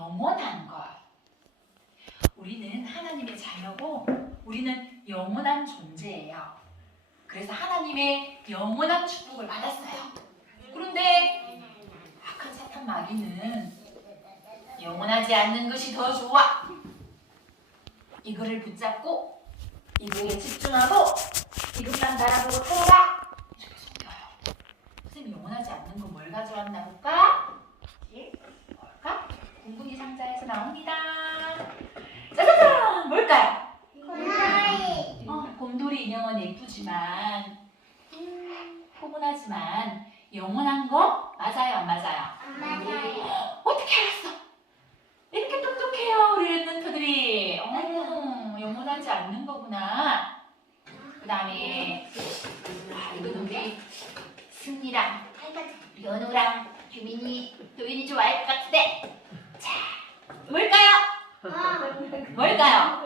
영원한 것. 우리는 하나님의 자녀고 우리는 영원한 존재예요. 그래서 하나님의 영원한 축복을 받았어요. 그런데 악한 사탄 마귀는 영원하지 않는 것이 더 좋아. 이거를 붙잡고 이거에 집중하고 이것만 바라보고 살아라. 이렇게 속여요. 선생님 영원하지 않는 거뭘 가져왔나 볼까? 예? 뭘까? 공부기 상자에서 나옵니다. 짜자잔! 뭘까요? 고라니 어, 곰돌이 인형은 예쁘지만 음, 포근하지만 영원한 거 맞아요 안 맞아요? 안 맞아요 어떻게 알았어? 이렇게 똑똑해요 우리 멘토들이 어, 영원하지 않는 거구나 그 다음에 아, 이거는 우리 승리랑 연우랑 규민이 도윤이 좋아할 것 같은데 자 뭘까요? 뭘까요?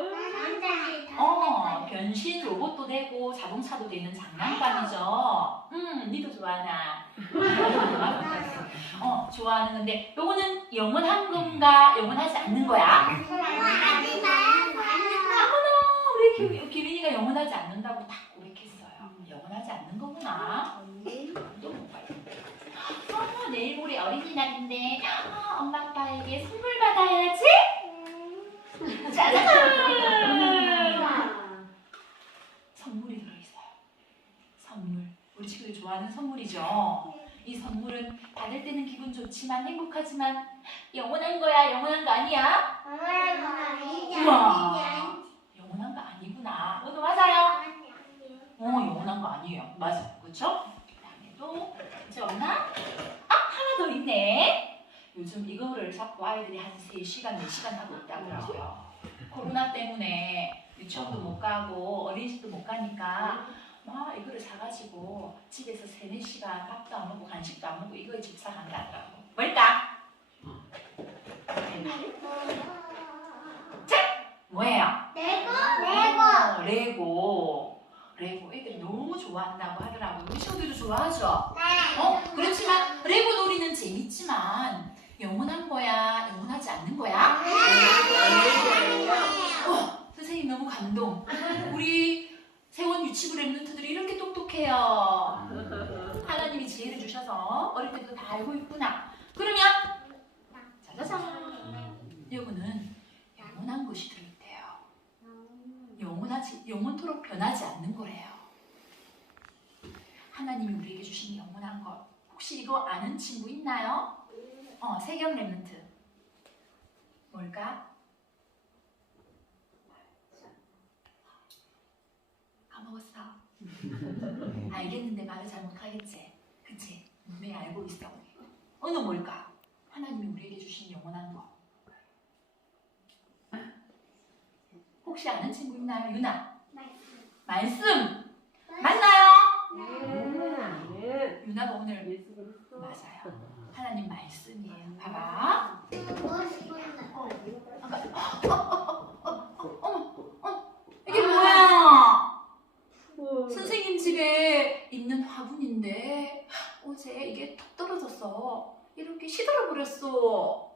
어, 변신 로봇도 되고 자동차도 되는 장난감이죠. 음, 니도 좋아하나? 어, 좋아하는 건데 요거는 영원한 건가 영원하지 않는 거야? 어머나, 우리 규, 규민이가 영원하지 않는다고 딱 고백했어요. 영원하지 않는 거구나. 또 뭐가요? 어, 내일 모레 어린이날인데 어, 엄마 아빠에게 선물 받아야지. 짜잔! 선물이 들어있어요. 선물. 우리 친구들이 좋아하는 선물이죠. 이 선물은 받을 때는 기분 좋지만 행복하지만 영원한 거야, 영원한 거 아니야? 영원한 거 아니구나. 오늘 맞아요? 어, 영원한 거 아니에요. 맞아요. 그렇죠? 그다음에도 이제 없나? 아, 하나 더 있네. 요즘 이거를 잡고 아이들이 한 3시간, 4시간 하고 있다더라고요. 코로나 때문에 유치원도 못 가고 어린이집도 못 가니까 막 이거를 사가지고 집에서 3, 4시간 밥도 안 먹고 간식도 안 먹고 이거에 집착한다더라고. 뭘까? 뭐예요? 어, 레고. 레고. 애들이 너무 좋아한다고 하더라고요. 우리 친구들도 좋아하죠? 어, 그렇지만 레고 놀이는 재밌지만 영원한 거야, 영원하지 않는 거야? 어, 선생님 너무 감동. 우리 세원 유치부 랩런트들이 이렇게 똑똑해요. 하나님이 지혜를 주셔서 어릴 때부터 다 알고 있구나. 그러면 짜자잔. 여기는 영원한 것이 들어있대요. 영원하지, 영원토록 변하지 않는 거래요. 하나님이 우리에게 주신 영원한 것. 혹시 이거 아는 친구 있나요? 어, 세경 랩런트. 뭘까? 까먹었어. 알겠는데 말을 잘 못하겠지. 그치? 분명히 알고 있어. 어느 뭘까? 하나님이 우리에게 주신 영원한 것. 혹시 아는 친구 있나요? 유나. 말씀. 맞나요? 유나가 오늘 맞아요. 하나님 말씀이에요. 봐봐. 이게 뭐야? 선생님 집에 있는 화분인데 어제 이게 턱 떨어져서 이렇게 시들어 버렸어.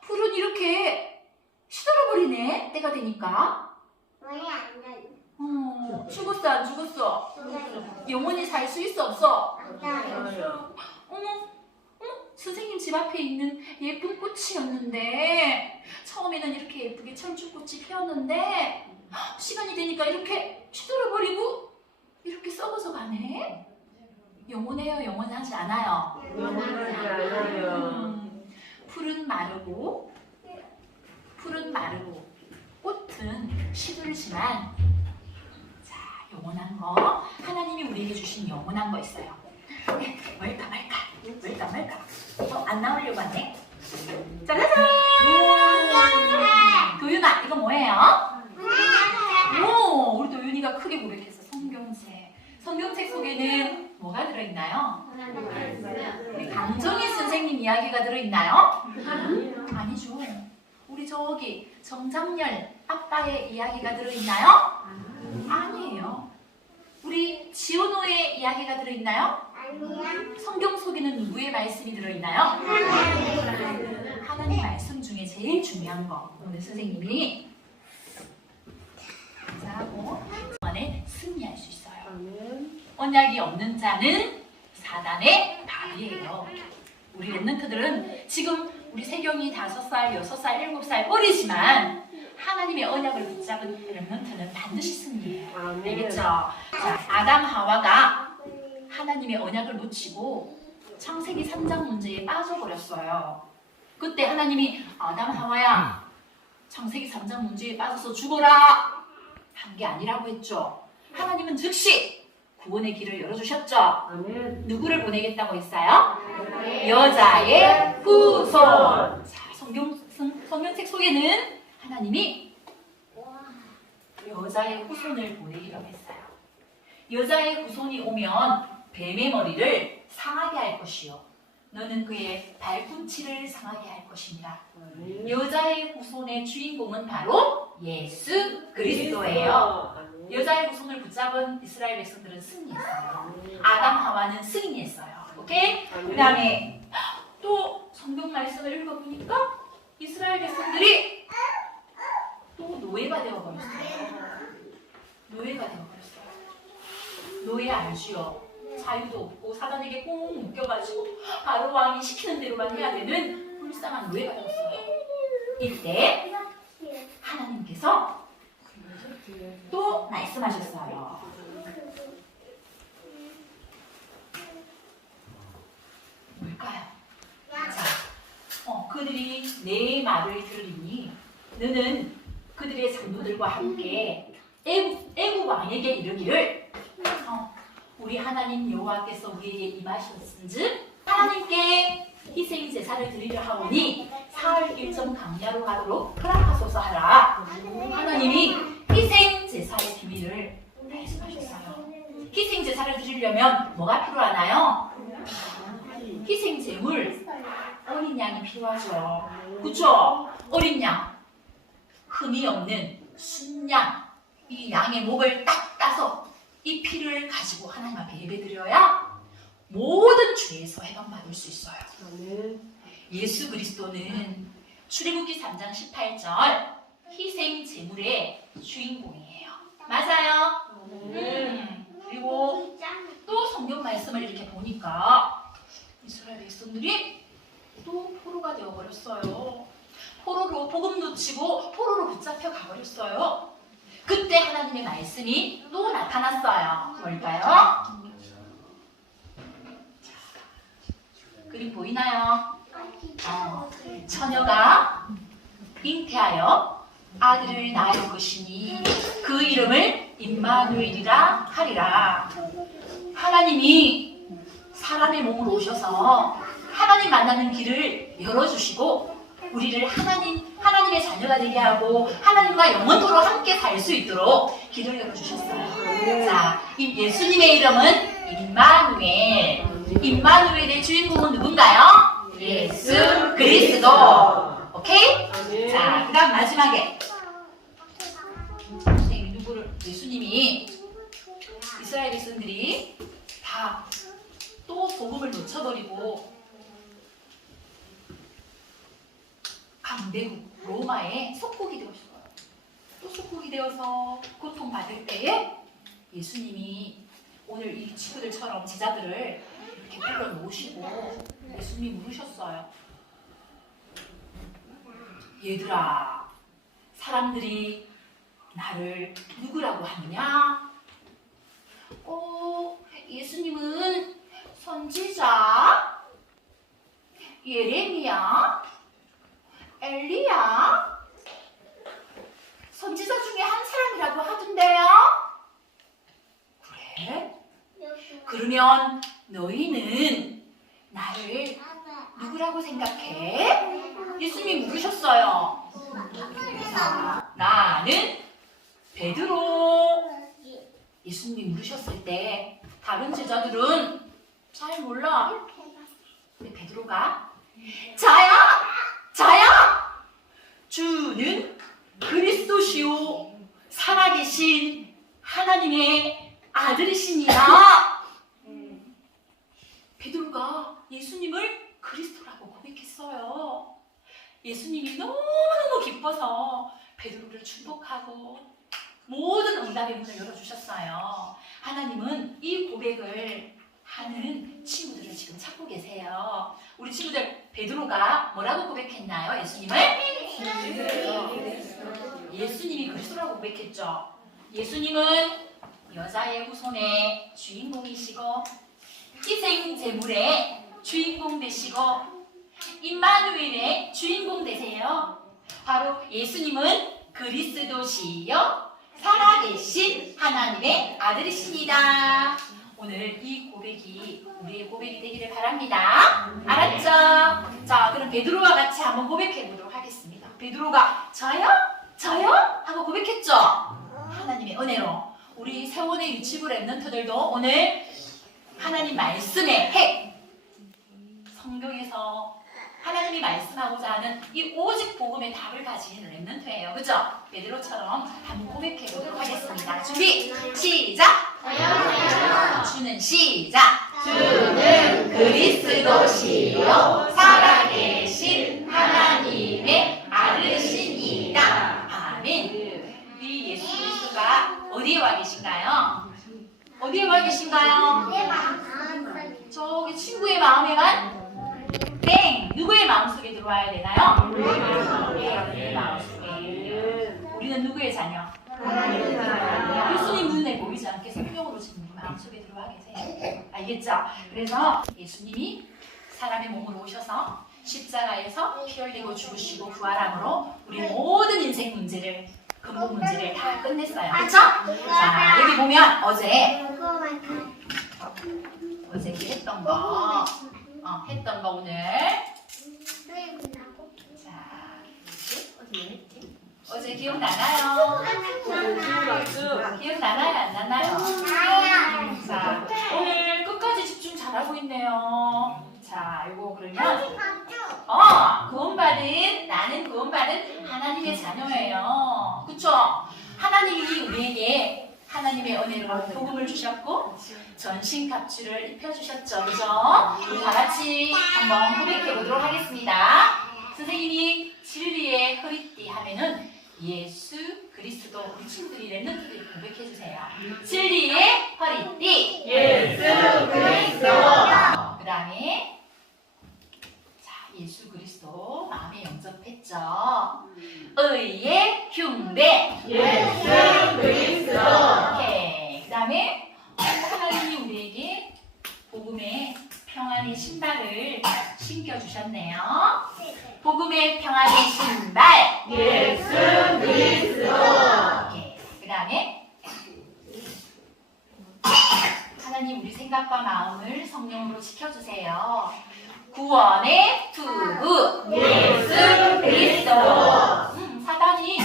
풀은 이렇게 시들어 버리네. 때가 되니까. 어, 죽었어 안 죽었어? 영원히 살 수 있어 없어? 어머, 어머, 선생님 집 앞에 있는 예쁜 꽃이었는데 처음에는 이렇게 예쁘게 철쭉꽃이 피었는데 헉, 시간이 되니까 이렇게 시들어버리고 이렇게 썩어서 가네. 영원해요, 영원하지 않아요. 음, 풀은 마르고 풀은 마르고 꽃은 시들지만 자 영원한 거 하나님이 우리에게 주신 영원한 거 있어요. 네, 뭘까 말까 뭘까 말까 어, 안 나오려고 하네. 짜자잔 도윤아 이거 뭐예요? 오 우리 도윤이가 크게 고백했어 성경책. 속에는 뭐가 들어있나요? 우리 강정희 선생님 이야기가 들어있나요? 아니죠. 우리 저기 정장열 아빠의 이야기가 들어있나요? 아니에요. 우리 지오노의 이야기가 들어있나요? 성경 속에는 누구의 말씀이 들어있나요? 하나님 말씀 중에 제일 중요한 거 오늘 선생님이 하고 안에 승리할 수 있어요. 언약이 없는 자는 사단의 밥이에요. 우리 랩런트들은 지금 우리 세경이 다섯 살, 여섯 살, 일곱 살 어리지만 하나님의 언약을 붙잡은 랩런트는 반드시 승리해요. 알겠죠? 자, 아담 하와가 하나님의 언약을 놓치고 창세기 3장 문제에 빠져버렸어요. 그때 하나님이 아담 하와야 창세기 3장 문제에 빠져서 죽어라 한 게 아니라고 했죠. 하나님은 즉시 구원의 길을 열어주셨죠. 누구를 보내겠다고 했어요? 여자의 후손. 자, 성경 성, 성경책 속에는 하나님이 여자의 후손을 보내기로 했어요. 여자의 후손이 오면 뱀의 머리를 상하게 할 것이요. 너는 그의 발꿈치를 상하게 할 것입니다. 여자의 후손의 주인공은 바로 예수 그리스도예요. 여자의 후손을 붙잡은 이스라엘 백성들은 승리했어요. 아담 하와는 승리했어요. 오케이? 그 다음에 또 성경 말씀을 읽어보니까 이스라엘 백성들이 또 노예가 되어버렸어요. 노예가 되어버렸어요. 노예 알지요? 자유도 없고 사단에게 꼭 묶여가지고 바로 왕이 시키는 대로만 해야 되는 불쌍한 노예가 되었어요. 이때 하나님께서 또 말씀하셨어요. 뭘까요? 자, 어, 그들이 내 말을 들으니 너는 그들의 장로들과 함께 애국, 왕에게 이르기를 어, 우리 하나님 여호와께서 우리에게 임하셨은즉 하나님께 희생 제사를 드리려 하오니 사흘 일정 강야로 가도록 허락하소서 하라. 하나님이 제사의 비밀을 말씀하셨어요. 희생 제사를 드리려면 뭐가 필요하나요? 희생 제물 어린 양이 필요하죠. 그쵸? 어린 양. 흠이 없는 순양. 이 양의 목을 딱 따서 이 피를 가지고 하나님 앞에 예배드려야 모든 죄에서 해방받을 수 있어요. 예수 그리스도는 출애굽기 3장 18절 희생 제물의 주인공이에요. 맞아요. 음, 그리고 또 성경 말씀을 이렇게 보니까 이스라엘 백성들이 또 포로가 되어버렸어요. 포로로 복음 놓치고 포로로 붙잡혀 가버렸어요. 그때 하나님의 말씀이 또 나타났어요. 뭘까요? 그림 보이나요? 어, 처녀가 잉태하여 아들을 낳을 것이니 그 이름을 임마누엘이라 하리라. 하나님이 사람의 몸으로 오셔서 하나님 만나는 길을 열어주시고 우리를 하나님 하나님의 자녀가 되게 하고 하나님과 영원토록 함께 살 수 있도록 길을 열어주셨어요. 자, 이 예수님의 이름은 임마누엘. 임마누엘의 주인공은 누군가요? 예수 그리스도. 오케이? 자, 그 다음 마지막에 선생님이 누구를 예수님이 이스라엘 백성들이 다 또 복음을 놓쳐버리고 강대국 로마에 속국이 되었어요. 또 속국이 되어서 고통받을 때에 예수님이 오늘 이 친구들처럼 제자들을 이렇게 불러 놓으시고 예수님이 물으셨어요. 얘들아, 사람들이 나를 누구라고 하느냐? 어, 예수님은 선지자, 예레미야, 엘리야, 선지자 중에 한 사람이라고 하던데요? 그래? 그러면 너희는 나를 누구라고 생각해? 예수님이 물으셨어요. 자, 나는 베드로. 예수님이 물으셨을 때 다른 제자들은 잘 몰라. 근데 베드로가 자야, 자야. 주는 그리스도시요 살아계신 하나님의 아들이시니라. 베드로가 예수님을 그리스도라고 고백했어요. 예수님이 너무너무 기뻐서 베드로를 축복하고 모든 응답의 문을 열어주셨어요. 하나님은 이 고백을 하는 친구들을 지금 찾고 계세요. 우리 친구들 베드로가 뭐라고 고백했나요? 예수님을? 예수님이 그리스도라고 고백했죠. 예수님은 여자의 후손의 주인공이시고 희생 제물의 주인공 되시고 임마누엘의 되세요. 바로 예수님은 그리스도시요 살아계신 하나님의 아들이십니다. 오늘 이 고백이 우리의 고백이 되기를 바랍니다. 알았죠? 자, 그럼 베드로와 같이 한번 고백해 보도록 하겠습니다. 베드로가 저요? 저요? 하고 고백했죠? 하나님의 은혜로 우리 세원의 유치부 랩런트들도 오늘 하나님 말씀의 핵 성경에서 하나님이 말씀하고자 하는 이 오직 복음의 답을 가진 랩런트예요. 그죠? 베드로처럼 한번 고백해 보도록 하겠습니다. 준비 시작. 주는 시작. 주는 그리스도시요 알겠죠? 그래서 예수님이 사람의 몸으로 오셔서 십자가에서 피 흘리고 죽으시고 부활함으로 우리 모든 인생 문제를 근본 문제를 다 끝냈어요. 그렇죠? 자, 여기 보면 어제 어제 했던 거 어, 했던 거 오늘 자 어제 기억나나요? 기억나나요? 안 나나요? 자 오늘 끝까지 집중 잘하고 있네요. 자 이거 그러면 어 구원받은 나는 구원받은 하나님의 자녀예요. 그쵸? 하나님이 우리에게 하나님의 은혜로 복음을 주셨고 전신 갑주를 입혀주셨죠. 그죠? 우리 다 같이 한번 고백해 보도록 하겠습니다. 선생님이 진리의 허리띠 하면은 예수 그리스도 우리 친구들이 랩런트들이 고백해 주세요. 진리의 허리띠 예수 그리스도. 그 다음에 자 예수 그리스도 마음에 영접했죠. 의의 흉배 예수 그리스도. 오케이. 그 다음에 하나님이 우리에게 복음의 평안의 신발을 신겨주셨네요. 복음의 평안의 신발. 예수 그리스도. 그 다음에 하나님 우리 생각과 마음을 성령으로 지켜주세요. 구원의 투구 예수 그리스도. 음, 사단이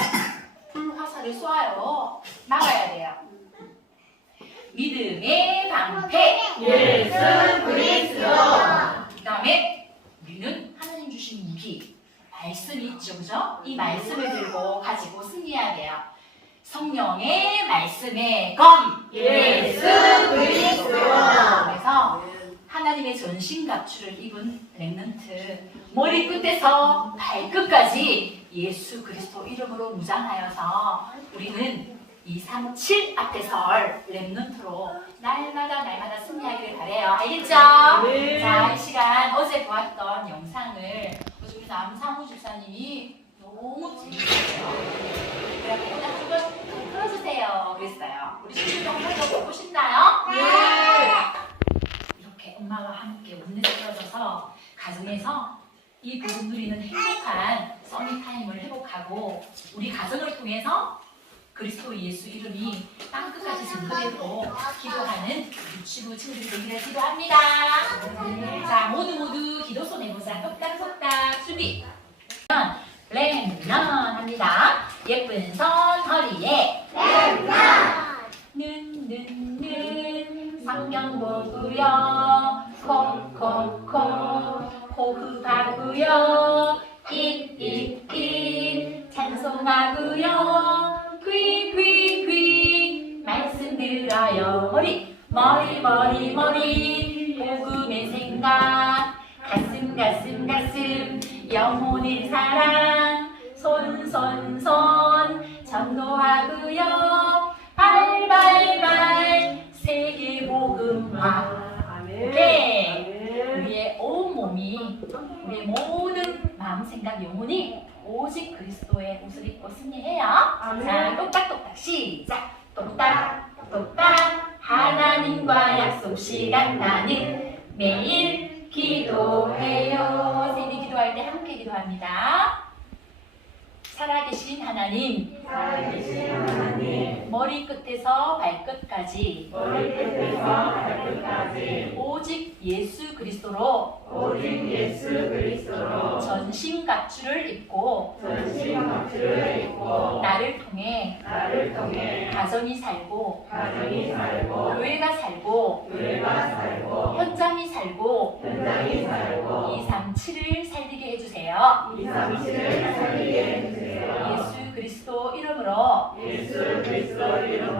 불화살을 쏘아요. 막아야 돼요. 믿음의 방패. 예수 그리스도. 그 다음에 우리는 하나님 주신 무기 말씀이 있죠, 그죠? 이 말씀을 들고 가지고 승리해야 돼요. 성령의 말씀의 검 예수 그리스도. 그래서 하나님의 전신 갑주를 입은 랩런트 머리끝에서 발끝까지 예수 그리스도 이름으로 무장하여서 우리는 237 앞에 설 랩런트로 날마다 날마다 승리하기를 바래요. 알겠죠? 네. 자, 이 시간 어제 보았던 영상을 우리 남상우 집사님이 너무 재밌었어요. 그래서 오늘 한번 더 틀어주세요. 그랬어요. 우리 친구들 한번 더 보고 싶나요? 이렇게 엄마와 함께 온누리 떨어져서 가정에서 이 복음 누리는 행복한 써니 타임을 회복하고 우리 가정을 통해서 그리스도 예수 이름이 땅 끝까지 증거되고 기도하는 유치부 친구들이 되기를 기도합니다. 자 모두 모두 기도소 내보자. 똑딱똑딱 준비. 랭런 합니다. 예쁜 손 허리에 는는는. 성경 보고요 콕콕콕 호흡하고요 입입입 찬송하고요 머리 머리 머리 머리. 복음의 생각. 가슴 가슴 가슴. 영혼의 사랑. 손 손 손. 전도하고요. 발 발 발. 세계 복음화 오케이 우리의 온 몸이 우리의 모든 마음 생각 영혼이 오직 그리스도의 옷을 입고 승리해요. 자 똑딱똑딱. 시작. 똑딱 똑딱 하나님과 약속 시간 나는 매일 기도해요. 세미 기도할 때 함께 기도합니다. 살아계신 하나님 살아계신 하나님 머리 끝에서 발끝까지 머리 끝에서 발끝까지 오직 예수 그리스도로 오직 예수 그리스도로 전신 갑주를 입고 전신 갑주를 입고 나를 통해 나를 통해 가정이 살고 가정이 살고 교회가 살고 교회가 살고 현장이 살고 현장이 살고 2, 3, 7을 살리게 해주세요. 2, 3, 7을 살리게 해주세요 예수 그리스도 이름으로 예수 그리스도 기도합니다.